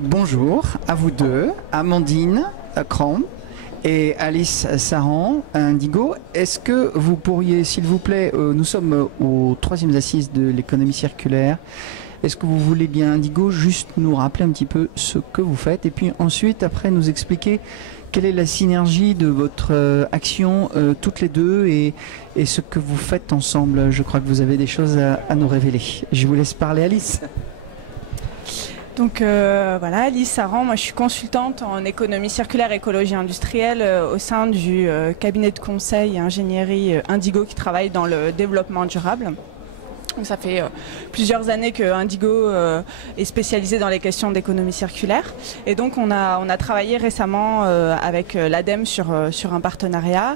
Bonjour à vous deux, Amandine Cran et Alice Saran, Indigo. Est-ce que vous pourriez, s'il vous plaît, nous sommes aux 3e assises de l'économie circulaire. Est-ce que vous voulez bien, Indigo, juste nous rappeler un petit peu ce que vous faites et puis ensuite, après, nous expliquer quelle est la synergie de votre action toutes les deux et ce que vous faites ensemble. Je crois que vous avez des choses à nous révéler. Je vous laisse parler, Alice. Donc voilà, Alice Saran, moi je suis consultante en économie circulaire et écologie industrielle au sein du cabinet de conseil et ingénierie Indigo qui travaille dans le développement durable. Donc, ça fait plusieurs années que Indigo est spécialisé dans les questions d'économie circulaire. Et donc on a travaillé récemment avec l'ADEME sur un partenariat.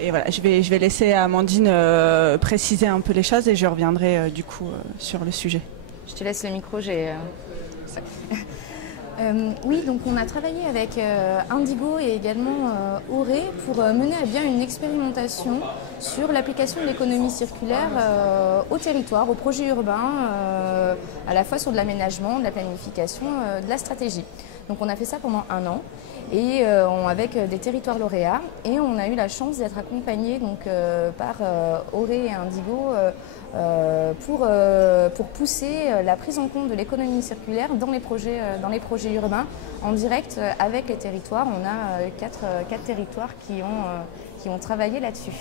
Et voilà, je vais laisser Amandine préciser un peu les choses et je reviendrai du coup sur le sujet. Je te laisse le micro, oui, donc on a travaillé avec Indigo et également Auré pour mener à bien une expérimentation sur l'application de l'économie circulaire au territoire, au projet urbain, à la fois sur de l'aménagement, de la planification, de la stratégie. Donc on a fait ça pendant 1 an et avec des territoires lauréats et on a eu la chance d'être accompagnés par Auré et Indigo pour pousser la prise en compte de l'économie circulaire dans les projets urbains en direct avec les territoires. On a 4 territoires qui ont travaillé là-dessus.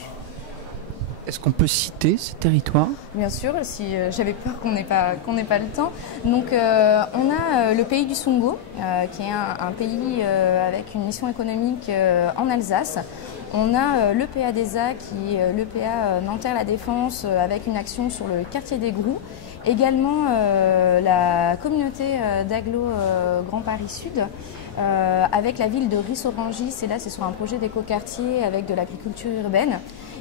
Est-ce qu'on peut citer ces territoires? Bien sûr, si j'avais peur qu'on n'ait pas le temps. Donc on a le pays du Songo, qui est un pays avec une mission économique en Alsace. On a l'EPA DESA, qui est l'EPA Nanterre-La Défense, avec une action sur le quartier des Grous. Également la communauté d'Aglo Grand Paris Sud, avec la ville de Ris-Orangis, et là c'est sur un projet d'écoquartier avec de l'agriculture urbaine.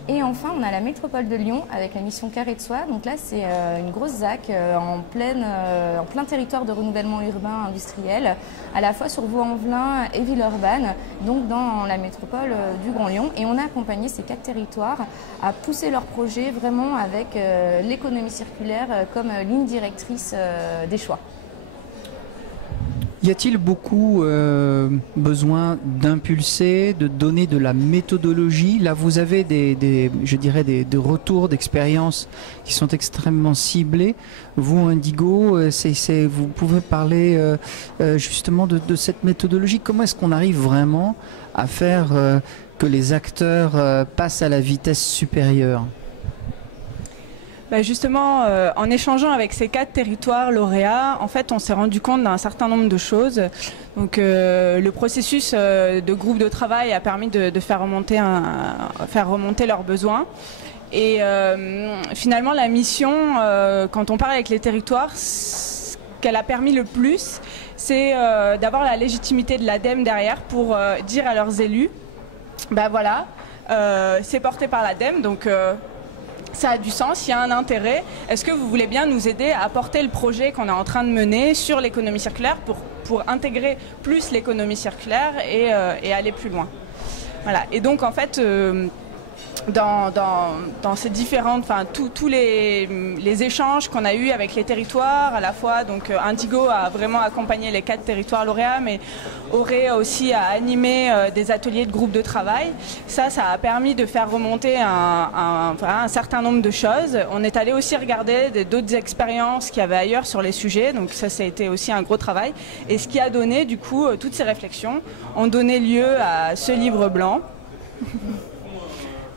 Et enfin on a la métropole de Lyon avec la mission Carré de Soie, donc là c'est une grosse ZAC en plein territoire de renouvellement urbain industriel, à la fois sur Vaux-en-Velin et Villeurbanne, donc dans la métropole du Grand Lyon. Et on a accompagné ces 4 territoires à pousser leurs projets vraiment avec l'économie circulaire comme ligne directrice des choix. Y a-t-il beaucoup besoin d'impulser, de donner de la méthodologie? Là, vous avez je dirais des retours d'expérience qui sont extrêmement ciblés. Vous, Indigo, vous pouvez parler justement de cette méthodologie. Comment est-ce qu'on arrive vraiment à faire que les acteurs passent à la vitesse supérieure? Justement, en échangeant avec ces 4 territoires lauréats, en fait, on s'est rendu compte d'un certain nombre de choses. Donc, le processus de groupe de travail a permis de faire remonter leurs besoins. Et finalement, la mission, quand on parle avec les territoires, ce qu'elle a permis le plus, c'est d'avoir la légitimité de l'ADEME derrière pour dire à leurs élus, voilà, c'est porté par l'ADEME, donc ça a du sens, il y a un intérêt. Est-ce que vous voulez bien nous aider à porter le projet qu'on est en train de mener sur l'économie circulaire pour intégrer plus l'économie circulaire et aller plus loin? Voilà. Et donc en fait, dans ces différentes, tous les échanges qu'on a eus avec les territoires, à la fois, donc Indigo a vraiment accompagné les 4 territoires lauréats, mais Auré aussi a animé des ateliers de groupe de travail. Ça a permis de faire remonter un certain nombre de choses. On est allé aussi regarder d'autres expériences qu'il y avait ailleurs sur les sujets, donc ça a été aussi un gros travail. Et ce qui a donné, du coup, toutes ces réflexions ont donné lieu à ce livre blanc.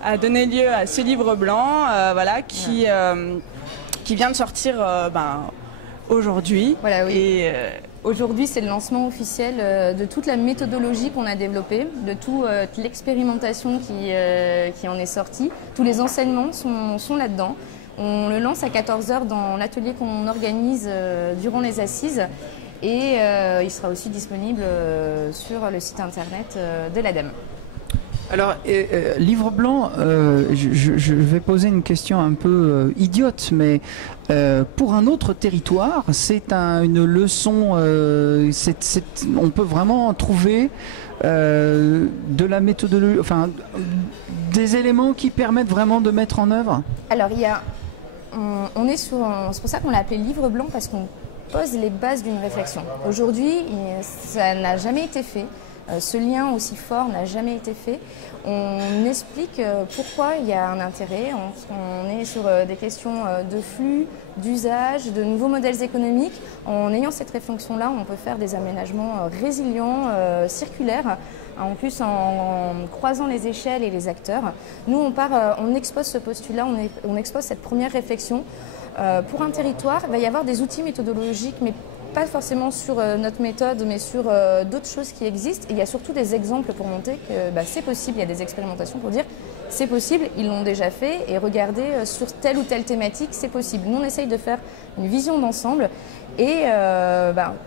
Voilà, qui vient de sortir aujourd'hui. Voilà, oui. Et aujourd'hui, c'est le lancement officiel de toute la méthodologie qu'on a développée, de toute l'expérimentation qui en est sortie. Tous les enseignements sont là-dedans. On le lance à 14 h dans l'atelier qu'on organise durant les assises. Et il sera aussi disponible sur le site internet de l'ADEME. Alors, livre blanc, je vais poser une question un peu idiote, mais pour un autre territoire, c'est une leçon, on peut vraiment trouver de la méthodologie, des éléments qui permettent vraiment de mettre en œuvre? Alors, c'est pour ça qu'on l'a appelé livre blanc, parce qu'on pose les bases d'une réflexion. Aujourd'hui, ça n'a jamais été fait. Ce lien aussi fort n'a jamais été fait. On explique pourquoi il y a un intérêt. On est sur des questions de flux, d'usage, de nouveaux modèles économiques. En ayant cette réflexion-là, on peut faire des aménagements résilients, circulaires. En plus, en croisant les échelles et les acteurs, nous, on expose ce postulat, on expose cette première réflexion. Pour un territoire, il va y avoir des outils méthodologiques, mais pas forcément sur notre méthode, mais sur d'autres choses qui existent. Et il y a surtout des exemples pour montrer que c'est possible. Il y a des expérimentations pour dire c'est possible, ils l'ont déjà fait, et regardez sur telle ou telle thématique, c'est possible. Nous, on essaye de faire une vision d'ensemble. Et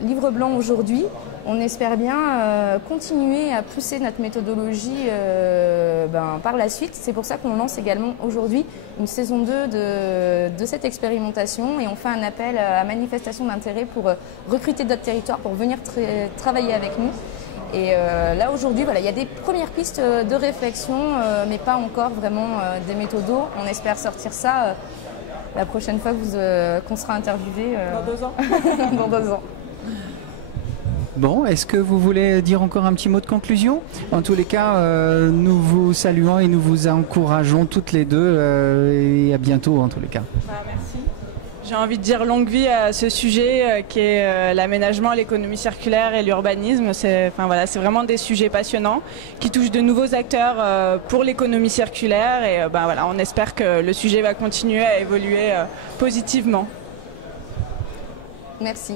Livre Blanc aujourd'hui, on espère bien continuer à pousser notre méthodologie par la suite. C'est pour ça qu'on lance également aujourd'hui une saison 2 de cette expérimentation, et on fait un appel à manifestation d'intérêt pour recruter d'autres territoires pour venir travailler avec nous. Et là aujourd'hui, il y a des premières pistes de réflexion, mais pas encore vraiment des méthodos. On espère sortir ça la prochaine fois qu'on sera interviewé. Dans 2 ans. Dans 2 ans. Bon, est-ce que vous voulez dire encore un petit mot de conclusion? En tous les cas, nous vous saluons et nous vous encourageons toutes les deux, et à bientôt en tous les cas. Merci. J'ai envie de dire longue vie à ce sujet qui est l'aménagement, l'économie circulaire et l'urbanisme. C'est vraiment des sujets passionnants qui touchent de nouveaux acteurs pour l'économie circulaire, et on espère que le sujet va continuer à évoluer positivement. Merci.